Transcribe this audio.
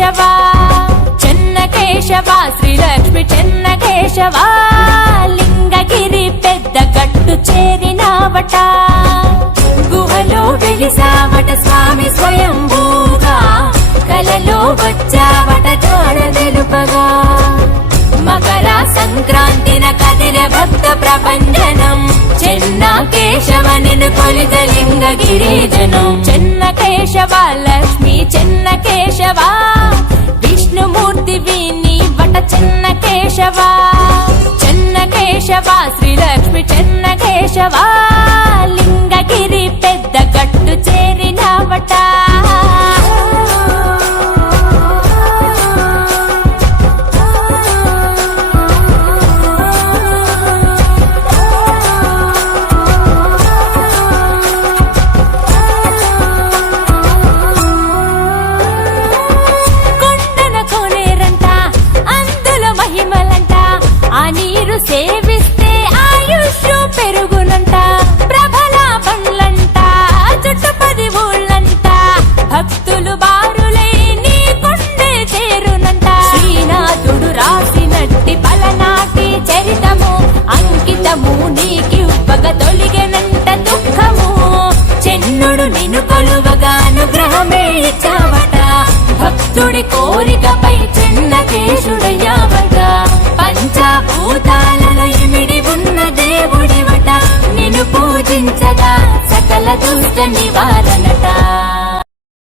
కేశవ చెన్న కేశవ శ్రీలక్ష్మి చెన్న కేశవ లింగగిరి పెద్ద గట్టు చేరినావట గుహలో వెలిసావట స్వామి స్వయంభూగా కలలో వచ్చావట జాడ తెలుపగా మకర సంక్రాంతిన కదిల భక్త ప్రపంచనం చెన్న కేశవ నిన్ను కొలిత లింగగిరి జనం చెన్న కేశవ లక్ష్మి చెన్న కేశవ విష్ణుమూర్తి విని వట చెన్న కేశవ చెన్న కేశవ శ్రీలక్ష్మి చెన్న కేశవ లింగగిరి పెద్ద గట్టు చేరినావట సేవిస్తే ఆయుష్ పెరుగునంట ప్రభల పండ్లంట చుట్టుపది ఊళ్ళంట భక్తులు బారులై నీ కొండే చేరునంట శ్రీనాథుడు రాసినట్టి పలనాటి చరితము అంకితము నీకివ్వగ తొలిగెనంట దుఃఖము చెన్నుడు నిన్ను కొలువగా అనుగ్రహమే ఇచ్చావట భక్తుడి కోరికపై చెన్న కేశుడయ్యావగా పంచభూతాలలో ఇమిడి ఉన్న దేవుడివట నిన్ను పూజించగా సకల దుష్ట నివారణ